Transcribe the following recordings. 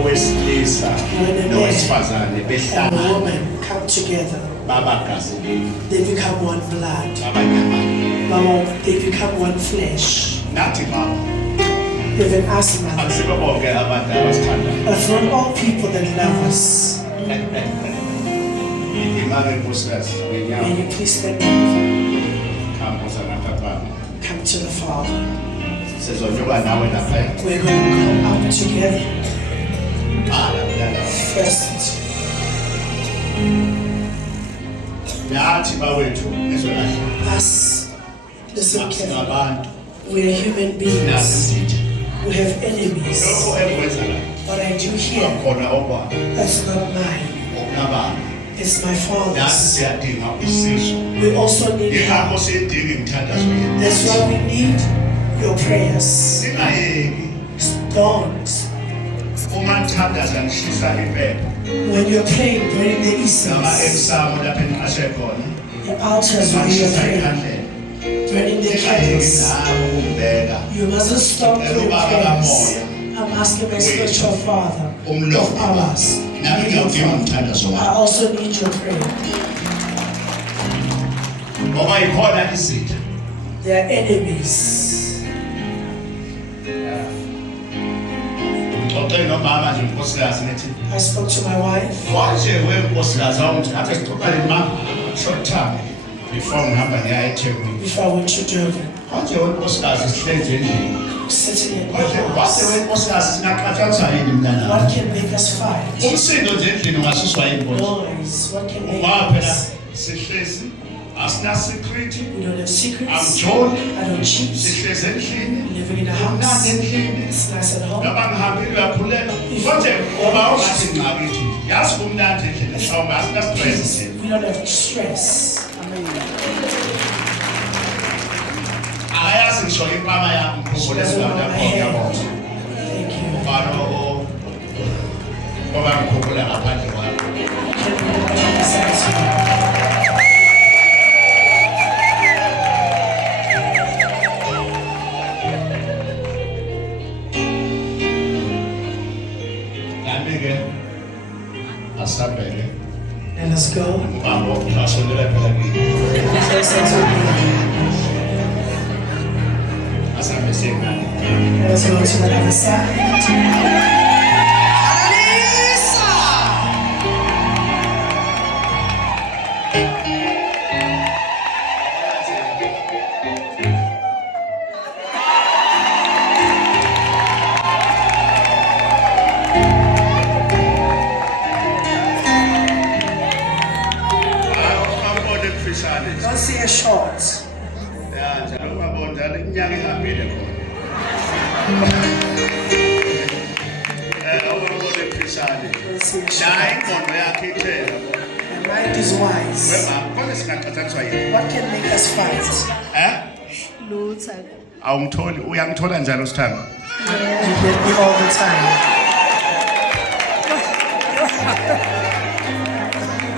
owesilisa when a nowesifazane man and a behlangana woman come together, babagazi linye they become one blood. abanyama They become one flesh. nathi mama Even us, mother. akusibo bonke abantu abasithandayo But not all people that love us. imake nkosikazi ngenyawo May you please stand up. khambuza ngaphaphana Come to the Father. sizonyuka nawe laphaya We're going to come up together. qala mntana First, nathi bawethu ezwekahle us, listen carefully. singabantu We are human beings. nasizitha We have enemies. lokho ekwenza la What I do here, khona okwabo that's not mine. okunababa It's my nathi Father's. siyadinga usizo We also need help. yingakho siyidinga imithandazo yethu That's why we need your prayers. singayeki Don't. uma nithandaza nishisa impela When you're praying, burning the nama incense, emsamo lapho engiqashe khona the altars where you're bashisa praying, ikhandlela burning the singayeki candles. nawe ukumbeka You mustn't stop your prayers. I'm asking my spiritual Father of ours. nami Need your ngiyawudinga Father. umthandazo I wakho also need your prayer. ngoba ikhona izitha They are enemies. xoxe nomama nje unkosikazi nethi I spoke to my wife. manje wenkosikazi awuthi ake sixoxele mama short time before ngihamba ngiya eThekwini Before I went to Durban, manje wenkosikazi sihlezi endlini sitting in manje my wase house. wenkosikazi singaxatshanisa yini mntana What can make us fight? umsindo nje endlini ungasuswa yingozi Noise. What can make uma phela us? sihlezi asina secret We don't have secrets. amjoli I don't cheat. sihlezi endlini Living in a mnandi house. endlini It's nice at home. noma ngihambile uyakhuleka konje ngoba ungathi ngqakithi yazi kumnandi endlini sawunga asina stress We don't have stress. ayazi ngisho impama yami She mkhulu doesn't know lezinto my lapho head. ngiyabona Thank you. balo ngoba ngikhumbula ngaphandle kwami Can you look at the sides? nami ke asabele Let us go. ubaba ushashelela phela kimi Closer to me. asambe sengane Let us go to the other side. ungabona emfishane Don't see a short. ya njalo ungabona njalo iminyaka ihambile khona ungabona emfishane Don't see a naye short. ingqondo yakhe ithela My mind is wise. wema konje singaqhathaniswa yini What can make us fight? Luther. awungitholi uyangithola njalo sithando You get me all the time.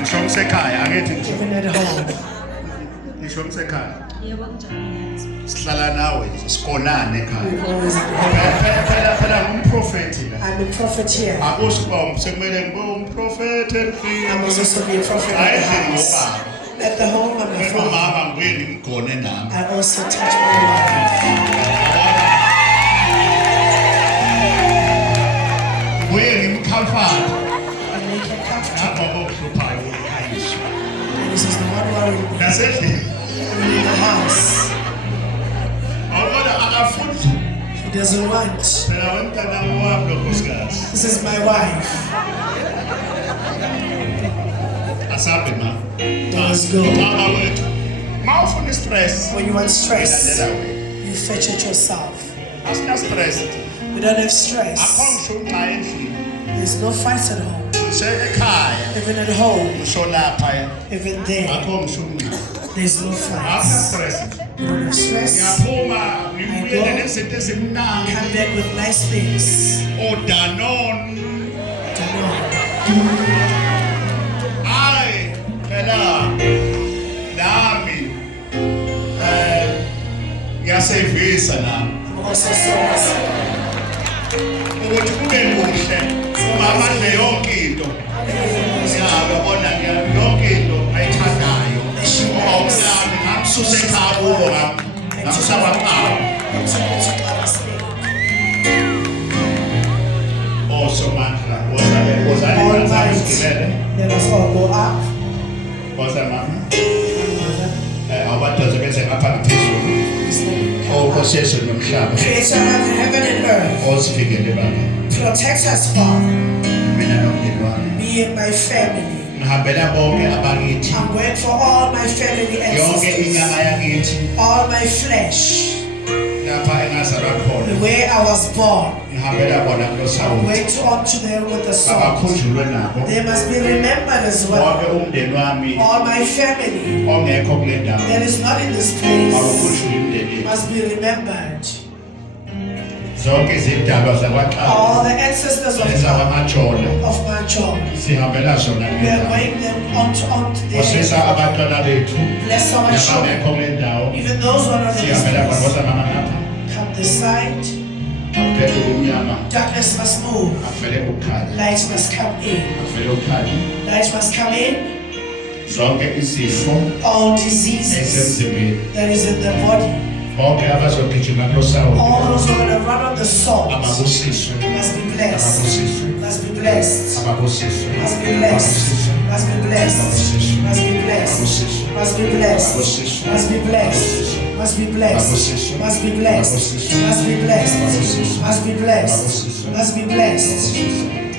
ngisho ngisekhaya angithi ngisho Even at home. ngisho ngisekhaya Yebo kunjani? sihlala nawe nje sikonane ekhaya We've always been. phela ngumprofethi la I'm a prophet here. akusho ukuba sekumele ngibe umprofethi I endlini must also be a prophet at the house. At the home, I'm a Uma prophet. mama ngibuye ngimgone nami I also touch my wife. ngibuye ngimkhamfata I make her comfortable. lapho okuhluphayo ukukhanyiswa And this is the one worrying me. nasendlini Even in the house. awubona akafuthi He doesn't want. phela wemntanami wami lo nkosikazi This is my wife. asabe ma Let's go. mama wethu ma ufuna istress When you want stress, lalela wena you fetch it yourself. asina stress We don't have akho stress. ngisho nxa endlini There's no fight at home. ngisho ekhaya Even at home, ngisho lapha even there, akho ngisho nxa there's no asina fights. stress We don't have stress. ngiyaphuma ngibuyele nezinto ezimnandi Come back with nice things. odanon Don't know. hayi phela nami ngiyasevisa nami Also, so ukuthi kube kuhle amandla yonke into uyabona yonke into ayithandayo ngoba umhlaba ngamsusa ekhaya kubo ngamsusa kwaqala osomandla wozani Let us all go up. mama abantu beze ngapha ngaphezulu okosese nomhlaba Creator of heaven and earth. osifikele baba Protect us, Father. mina nomndeni wami Me and my family. ngihambela bonke abakithi I'm going for all my family yonke inyama ancestors. yakithi All my flesh. lapha engazalwa khona Where I was born. ngihambela bona I'm kulosawuthi going to unto them with the song. babakhunjulwe nabo They must be remembered as well. wonke umndeni wami All my family ongekho kule ndawo that is not in this place babakhunjulwe imndeni must be remembered. zonke izindaba zakwaXaba All the ancestors of ezakwamajola my children. sihambela zona We kule are ndawo going them unto osisa them. abantwana bethu Bless our children. nabangekho kule ndawo Even those who are not in this sihambela place. kwabosa mama lapha Come this side. akuphethe umnyama Darkness must move. avele ukukhanya Light must come in. avele ukukhanya Light must come in. zonke izifo All diseases esemzimbeni that is in the body. bonke abazogijima kulosawuthi All those who are going to run on the salt ababusiswe must be blessed. ababusiswe Must be blessed. ababusiswe Must be blessed. Must be blessed. Must be blessed. Must be blessed. Must be blessed. Must be blessed. Must be blessed. Must be blessed. Must be blessed. Must be blessed.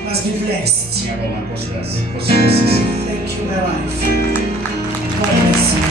Must be blessed. ngiyabonga Nkosi yami. Nkosi yosisi. Thank you, my wife. God bless you.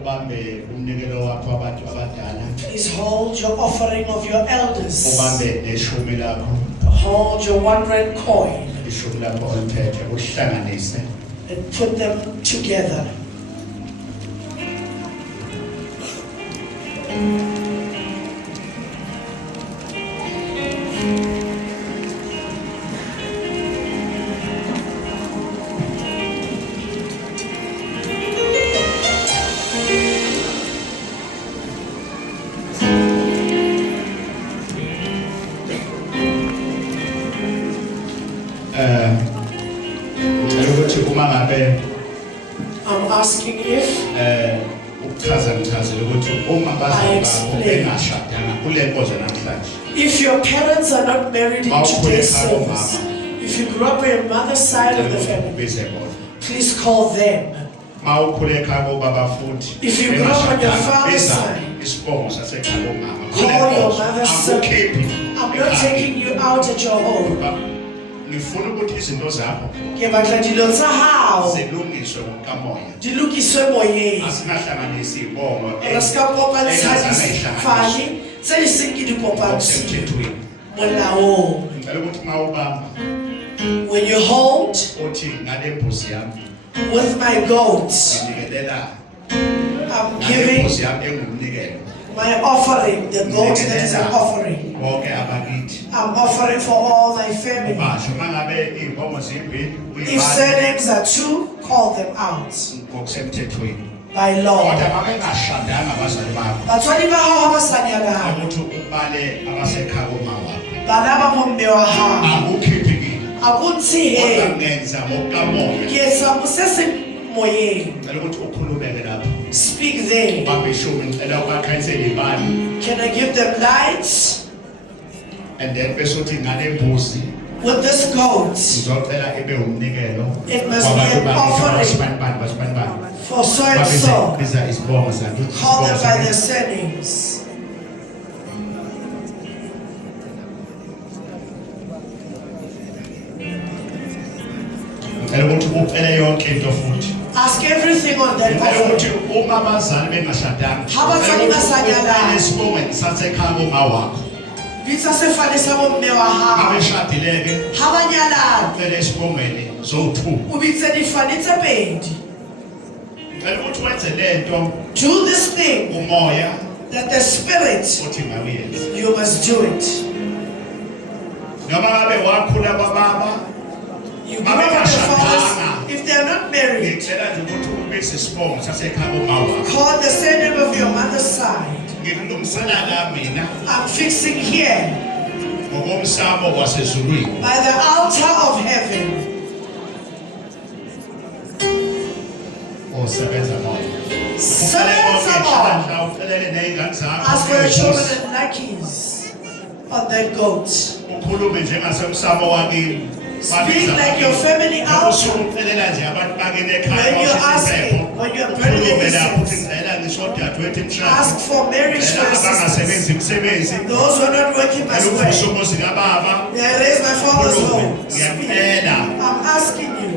ubambe umnikelo wakho abantu abadala. Please hold your offering of your elders. Ubambe neshumi lakho. Hold your 1 rand coin Ishumi lakho oliphethe uhlanganise. and put them together. Ukuthi uma ngabe I'm asking if ukuchaza ngichazele ukuthi uma bazali bakho bengashadanga kule nkonzo namhlanje your parents are not married in today's service, if you grew up on your mother's side of the family, bize bona. please call them. Mawukhule ekhaya baba futhi If you grew up on your father's biza side, isibongo sasekhaya bomama. call your mother's side. Akukhiphi. I'm not taking you out at your home. Ngifuna ukuthi izinto zakho Ke batla dilo tsa hao zilungiswe ngokamoya. di lokiswe moyeng. Asingahlanganisi ibongo Re ska kopantsha difane tse di seng ke di kopantshe emthethweni. molaong. Ngicela ukuthi mawubamba When you hold uthi ngale mbuzi yami with my goat, nginikezela I'm ngale giving mbuzi yami engumnikelo. my offering, the goat that is an offering. Bonke abakithi. I'm offering for all my family. Basho mangabe izibongo zimbili If surnames are 2, call them out ngokusemthethweni. by law. Kodwa mabengashadanga abazali bakho Batswadi ba hao ha ba sa nyalana, ukuthi ubale abasekhaya bomama wakho. bana ba bomme wa hao, Akukhiphi kini. a go ntshe Kodwa he, ngenza ngokamoya. ke etsa mo se se moyeng. Ngicela ukuthi ukhulumele lapho. Speak there. Ubambe ishumi ngicela ubakhansele ibani. Can I give them lights? And then bese uthi ngale mbuzi With this goat, ngizocela ibe umnikelo. It must be an offering. Basibani. for so and so, Biza isibongo zakho. call them by their surnames. Ngicela ukuthi ucele yonke into futhi. Ask everything on that Ngicela ukuthi offering. uma abazali bengashadanga. Abazali basanyalana. Isibongo sasekhaya bomama wakho. Bitsa sefane sa bomme wa hao. Abeshadileke Ha ba nyalana, ucele isibongweni zowu2. o bitse difane tse pedi. Ngicela ukuthi wenze lento Do this thing umoya that the spirit, uthi mawuyenze. you must do it. Noma ngabe wakhula bababa You grew up with your fathers. If they are not married, ngicela nje ukuthi ubise isibongo sasekhaya bomama wakho. call the surname of your mother's side. Ngilungisela la mina I'm fixing here ngokomsamo wasezulwini. by the altar of heaven. Osebenza moya. Sebenza moya. Ucelele nezingane zakho. Ask for your children and luckies on that goat. Ukhulume njengasemsamo wakini. Speak like your family altar. Ucelela nje abantu bakini ekhaya When you're bashisa asking, impepho. when you're burning Ukhulume lapho uthi incense, ngicela ngisho dadewethu emshado. ask for marriage for your sisters. Abangasebenzi imisebenzi. Those who are not working must work. Ubusuku zikababa. May I raise my father's Ukhulume. home. Speak. Ngiyacela. I'm asking you.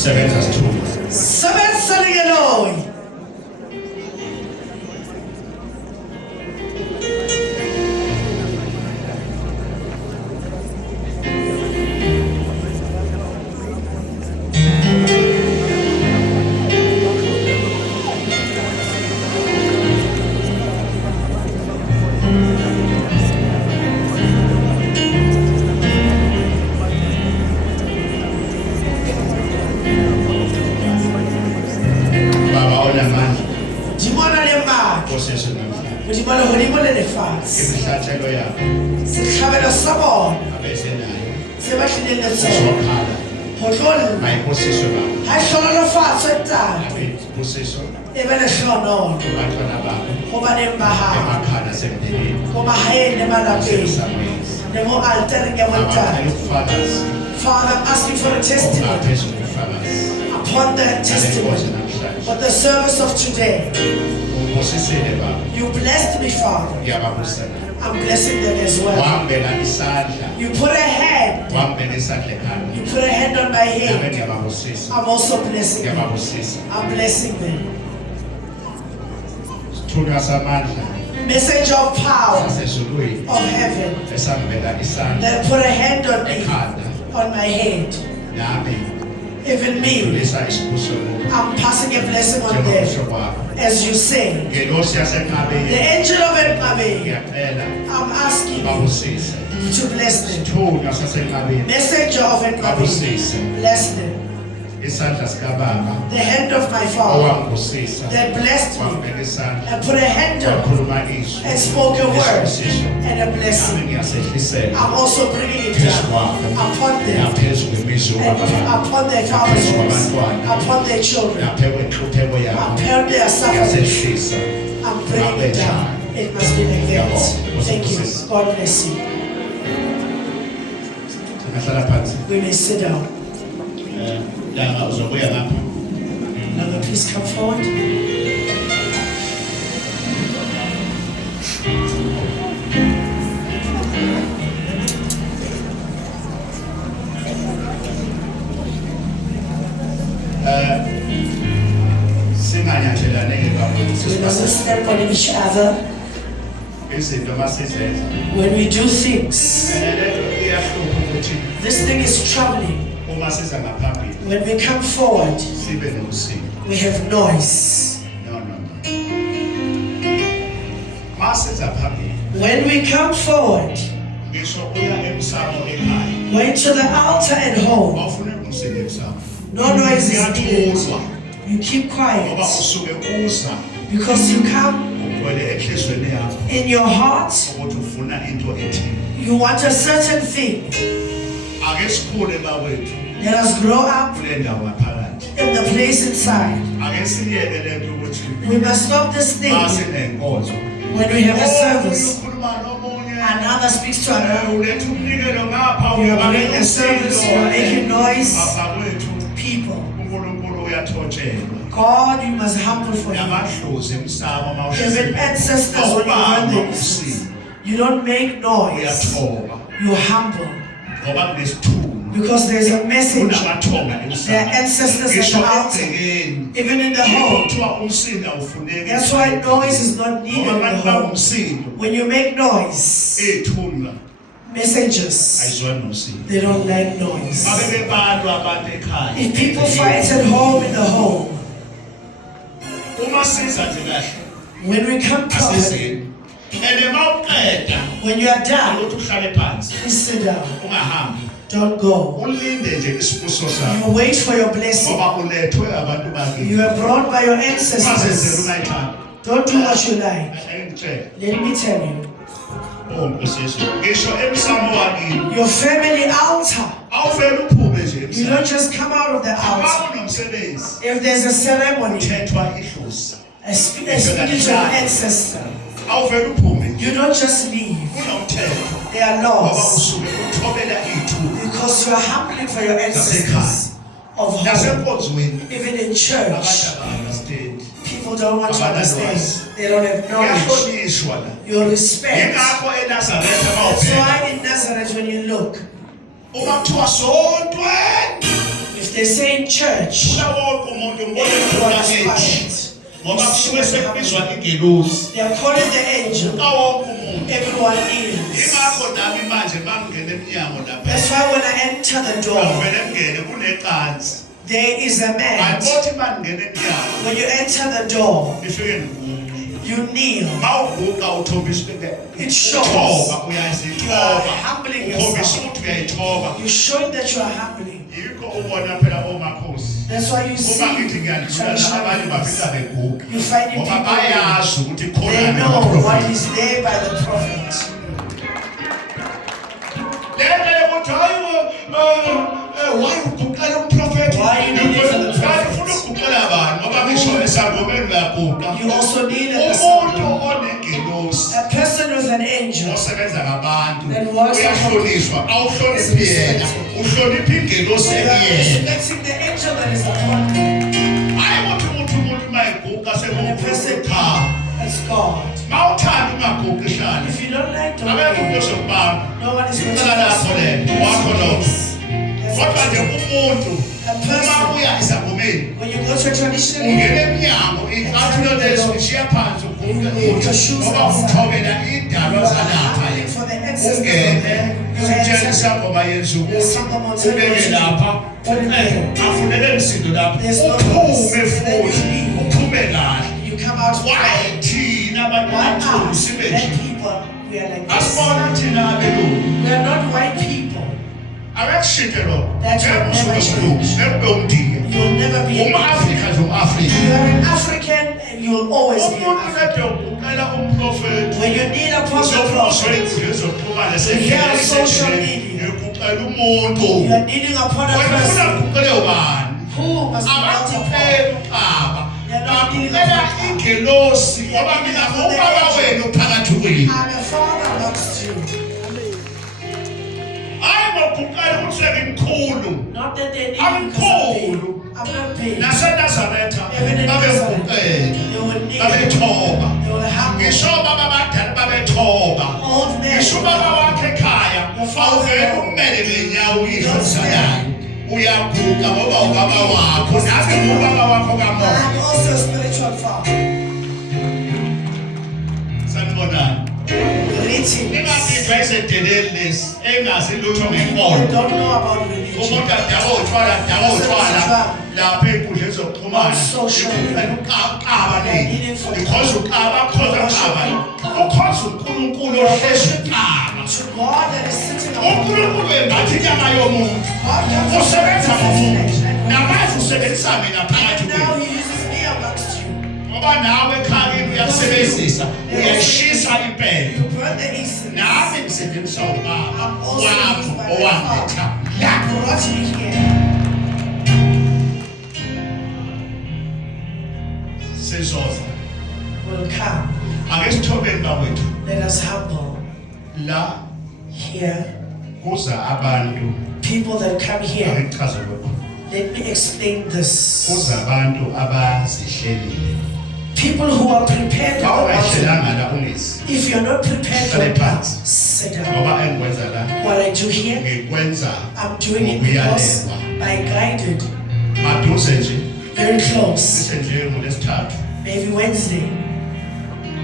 Sebenza sithunga. Sebenza ngeloyi. Baba onamandla. Ndibona le mali. Nkosi Yesu namhlanje. modimo le godimo le lefatshe imihlatshelo yabo setlhabelo sa bona abesenayo se ba tlileng le tsona uzokhala go tlolla mayibusiswe babo ga e tlhonolofatswe tata abebusiso e be letlhonolo kubantwana babo go baneng ba gago emakhaya asemndenini go magaeng le malapeng asemsamweni le mo altereng ya abacela bontata. ubufakazi Father, I'm asking for a testimony ongaphezulu ubufakazi upon that nale nkonzo testimony. namhlanje For the service of today, ubusisile babo you blessed me, Father. ngiyababusela I'm blessing them as well. wambela isandla You put a hand, wambela isandla ekhanda you put a hand on my nabe head. ngiyababusisa I'm also blessing them. ngiyababusisa I'm blessing them. sithunywa samandla Messenger of power sasezulwini of heaven esambela isandla that put a hand on me, ekhanda on my head. nami Even me, dlulisa isibuso I'm passing a blessing on them. njengomhlobo wakho As you say, ngelosi the yasenqabeni angel of Enqabe, ngiyacela I'm asking you babusise to bless them. sithunywa sasenqabeni Messenger of Enqabe, babusise bless them. isandla sikababa The hand of my father owangibusisa that blessed me wambela isandla and put a hand on me wakhuluma izwi and spoke a word lesibusisho and a nami blessing. ngiyasehlisela I'm also bringing it phezu down kwabo upon them naphezu kwemizuka and baba upon their households, upon their children, naphekwentlupheko yabo upon their suffering. ngiyasehlisa I'm bringing it down. It must be like that. Thank you. God bless you. singahlala phansi We may sit down. danga uzobuya ngapha Now, please come forward. singanyathelaneke We kakhulu must step on each other izinto masizenza when we do things. lento iyahlupha ukuthi This thing is troubling. uma siza ngaphambili When we come forward, sibe nomsindo we have noise. no masiza phambili When we come forward, ngisho uya emsamo ekhaya going to the altar at home, awufune umsindo emsamo no noise is needed. uyathuzwa You keep ngoba quiet usuke uza because you come ugcwele enhlizweni yakho in your heart. ukuthi ufuna into ethile You want a certain thing. ake sikhule bawethu Let us grow up kule ndawo ngaphakathi in the place inside. ake siyeke lento ukuthi We must stop this thing masinenkonzo when we have a service. ukhuluma nomunye Another speaks to another. uletha umnikelo ngapha You are bringing a service, you are making noise. apha kwethu People, uNkulunkulu uyathotshelwa God, you must humble for Him. yamadlozi emsamo Even ancestors, when you run this, you don't make noise. uyathoba You humble ngoba kunesithunywa because there's a message. kunamathonga There are ancestors at the altar, emsamo even in the home. kuthiwa umsindo awufuneki That's why noise is not needed ngoba in abantu the home. bangumsindo When you make noise, ethunywa messengers, ayizwani nomsindo they don't like noise. babe bebalwa abantu ekhaya If people fight at home in the home, uma siza nje kahle when we come properly, asizeni ene mawuqeda when you are done, ukuthi uhlale phansi please sit down. ungahambi Don't go. ulinde nje isibuso sakho You wait for your blessing. ngoba ulethwe abantu bakini You are brought by your ungazenzela ancestors. ungayithanda Don't do what you like. ayengitshela Let me tell you, Nkosi Yesu ngisho emsamo wakini your family altar, awuvele uphume nje you emsamo don't just come out of the altar. uma unomsebenzi If there's a ceremony, uthethwa idlozi I speak to your ancestor. awuvele uphume nje You don't just leave. kunomthetho There are ngoba laws usuke uthobela ithuba because you are humbling for your ancestors of home. nasenkonzweni Even in abantu church, aba-understand people don't want to understand. They don't have knowledge. kuyahlonishwa la Your respect. yingakho eNazaretha That's bawubheka why in Nazareth, when you look, uma kuthiwa sontweni if they say in church, ula wonke umuntu ngibona everyone ekhola is ethi quiet. ngoba kusuke sekubizwa ingelosi They are calling the angel. kawonke umuntu Everyone is. yingakho nami manje bangena emnyango lapha That's why when I enter the door, avele mngene kuneqansi there is a man. ayibothi mangena emnyango When you enter the door, nifike ngibuka you kneel. mawubuka uthombisa It shows uthoba you are uyazithoba humbling ukhombisa yourself. ukuthi uyayithoba You're showing that you are humbling. yikho ubona phela omakhosi That's why you uma see ngithi ngiyadlula abanye bafika beguga you find ngoba people, bayazi ukuthi khona they know what is there by the prophet. lento yokuthi why uguqela umprofethi Why you need it for the prophet? ufuna ukuguqela abantu ngoba ngisho esangomeni uyaguqa You also need a umuntu person, onengelosi a person with an angel osebenza ngabantu that works uyahlonishwa awuhloniphi yena uhlonipha ingelosi you are ekuyena respecting the angel that is upon you. hayi ukuthi umuntu mayiguqa And a person sekuqha as God. mawuthanda ungaguqi hlala If you don't like abekho doing it, uzokubamba no one is going to icala lakho lelo wakho lokho Yes. kodwa nje umuntu A person, uma uya esangomeni when you go to a traditional ungena emnyango icathula leso ishiya phansi uguqe ngoba uthobela idalwa zalapha for the ancestors of ungene there, you utshela enter, isangoma yenza ukuthi ubeke lapha afunele msindo lapha uphume futhi uphume kahle you come out. why thina abantu Why abathungu us, sibe black nje people, we are like this. asibona thina abelungu We are not white people. akakushite lokho That will ngeke never usuke change. ngeke ube umdiya You'll never be. uma-afrika nje um-afrika You are an African, and you'll always be. An umuntu African. kade uguqela umprofethi When you need a prophet, ezoxhumana Yeah, social media. eguqela umuntu you are needing upon a wena ufuna person kuguqele ubani who must be out upon. abaguqela uqaba baguqela ingelosi ngoba mina ngubaba wenu phakathi kwenu And the Father amongst you. hayi ngoguqela ukuthi ngimkhulu Not that they need I'm because I'm big. cool. I'm not big. nasenazaretha Even in Nazareth, babeguqela they will need. babethoba They will have ngisho baba badala babethoba old men. ngisho baba wakhe ekhaya awuvele ummele ngenyawo uyihlolisanayo uyaguqa ngoba ubaba wakho nawe ngubaba wakho kamoya I'm also a spiritual father. sanibonani Greetings. ningadidwa esedeleni lesi engazi lutho You ngenkolo don't know about religion. umuntu adakotshwala lapha ey'nkundleni zokuxhumana uqaba nini because uqaba ukhoza unkulunkulu ohlezi uqaba To God that is sitting on unkulunkulu wembathi inyama yomuntu God comes usebenza ngomuntu and namazi usebenzisa mina phakathi now kwenu He uses me amongst you. ngoba nawe ekhayeni uyasebenzisa uyayishisa impela You burn the incense. nami ngisebenzisa ubaba I'm also wakho used by my owangetha Father. la He brought me here. sizoza Will come. ake sithobeni bakwethu Let us humble. la Here, kuza abantu people that come here. ake kuchaze lokho Let me explain this. kuza abantu abazihlelile People who are prepared. xa ungayihlelanga la ungezi If you're not prepared, Hlale don't phansi. sit down. ngoba engikwenza la What I do here, ngikwenza I'm doing it because ngokuyalelwa I guided maduze nje very close. sise nje ngolesithathu Maybe Wednesday,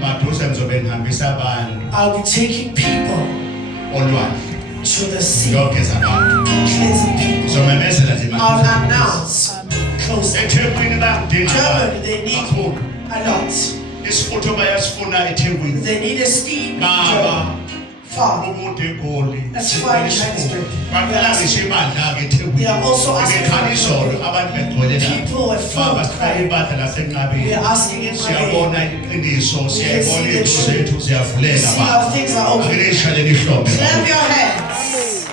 maduze ngizobe ngihambisa abantu I'll be taking people olwandle to the sea, ngiyogeza abantu cleansing people. ngizomemezela nje I'll maduze announce close. ethekwini bayakudinga Germany, they need kakhulu a lot. isifutho bayasifuna ethekwini They need a steam in baba Germany. Far. umuntu egoli That's fine, Johannesburg. bacela ngisho ibandla-ke ethekwini We are also asking ngekhala izolo abantu begcwele People were full baba of sicela pride. ibandla We lasenqabeni are asking in prayer. siyabona iqiniso siyayibona see the izinto truth. zethu ziyavuleka See how things are open. akeleyishaleni ihlombe Clap your hands.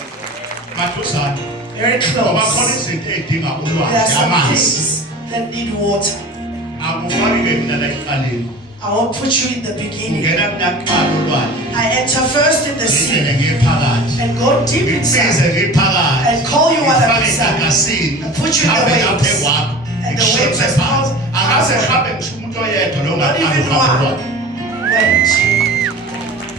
maduzane Very ngoba khona close. izinto ey'dinga There are ulwazi some amanzi things that need water. akufaki-ke mina la ekuqaleni I won't put you in the beginning. ungena kunakuqala ulwazi I enter first in the ngingene sea ngiyephakathi and go deep ngikubize inside ngiphakathi and call you while I'm ngifake inside. egagasini And put you in the hambe waves. lapha ekwakho And the waves ngikushonise are phansi called- angaze ngihambe ngisho umuntu oyedwa lo Not ngaqala even uhambo one lwakhe went.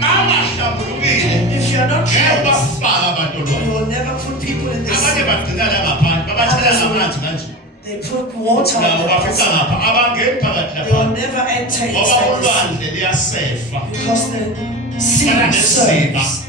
mangahlambulukile If you're not ngeke cleansed, bafaka abantu you olwandle will never put people in the abanye sea. bagcina la ngaphandle babathela ngamanzi kanje They put water nabo on the bafica outside. ngapha abangeni phakathi They will lapha never enter ngoba inside the sea ulwandle liyasefa because the sea fana nesiba serves.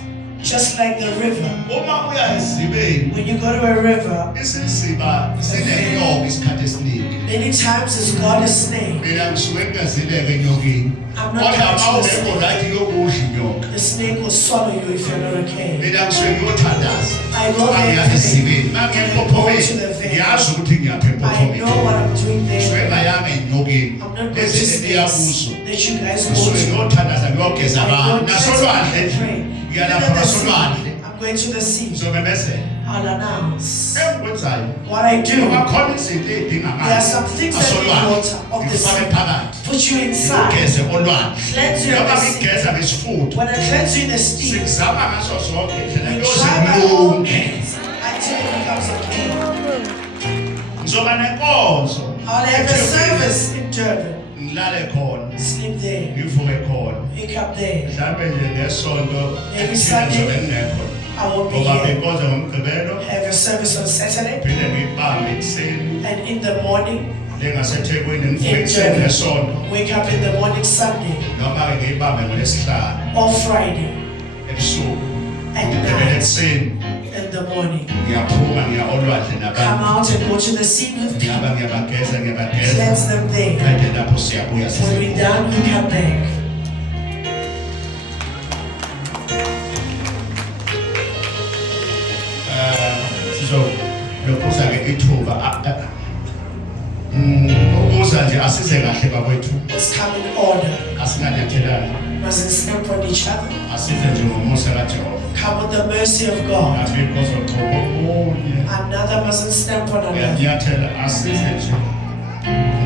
Just like the river. uma uya esizibeni When you go to a river, isiziba sinenyoka isikhathi esiningi. many times it's got a snake. Mina ngisuke ngingazileke enyokeni I'm not kodwa touching uma the ungekho snake. right yokudla inyoka. The snake will swallow you if you're not okay. Mina ngisuke ngiyothandaza I go there angiya today. esizibeni mangiemphophomeni ngiyazi ukuthi ngiyapha I emphophomeni. know what I'm doing ngisuke there. ngayami enyokeni I'm not going to eziya space kuzo. that you guys go ngisuke to. ngiyothandaza ngiyogeza I abantu go nasolwandle to pray. ngiya Even lapha the sea. nasolwandle I'm going to the sea. ngizomemezela I'll announce. engikwenzayo What I do, ngoba khona izinto ey'dinga there are some amanzi things that need asolwandle water of the ngifake sea. phakathi Put you inside. ngigeze olwandle Cleanse you of noma the sea. ngigeza ngesifutho When I cleanse you in the steam, sikuzama ngaso sonke indlela you yoze try by all kulunge means until it becomes okay. ngizoba nenkonzo I'll have a service in Durban. ngilale khona Sleep there. ngivuke khona Wake up there. mhlawumbe nje ngesonto Every ekuthina Sunday. ngizobe ngingekho I won't be ngoba here. nginkonzo ngomgqibelo Have a service on Saturday. phinde ngiyibambe ekuseni And in the morning, lengasethekwini ngivuke ekuseni ngesonto wake up in the morning Sunday noma-ke ngiyibambe ngolesihlanu or Friday ebusuku at ngigqibele night ekuseni in the morning. ngiyaphuma ngiya olwandle Come nabantu out and go to the sea with people. ngiyabageza ngiyabageza Cleanse them there. kade lapho siyabuya When we're done, we come back. sizolokuza-ke ithuba ukuza nje asize kahle bakwethu Let's come in order. asinganyathelani Mustn't step on each other. asize nje ngomusa kajehova Come with the mercy of God. abikho zogcobo okunye Another mustn't step on another. uyanyathela asize nje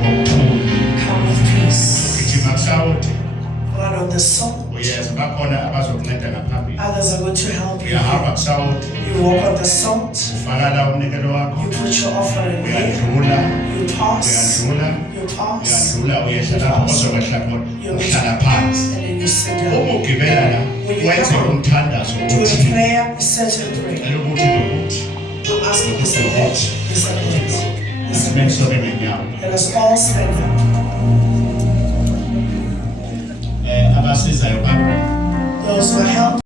ngokuthula Come with peace. gijima kusawuthi Run on the soul. uyeza bakhona abazokunceda ngaphambili Others are going to help you. uyahamba kusawuthi You walk on the salt. ufakala umnikelo wakho You put your offering there. uyadlula You pass. uyadlula You pass. uyadlula uyehla lapho ozokwehla khona uhlala phansi And then you sit down. uma ugibela la wenze umthandazo To a ukuthi prayer, a certain prayer. elokuthi nokuthi I'm asking this and that. This and that. This and asibe that. sobe ngenyawo Let us all stand up.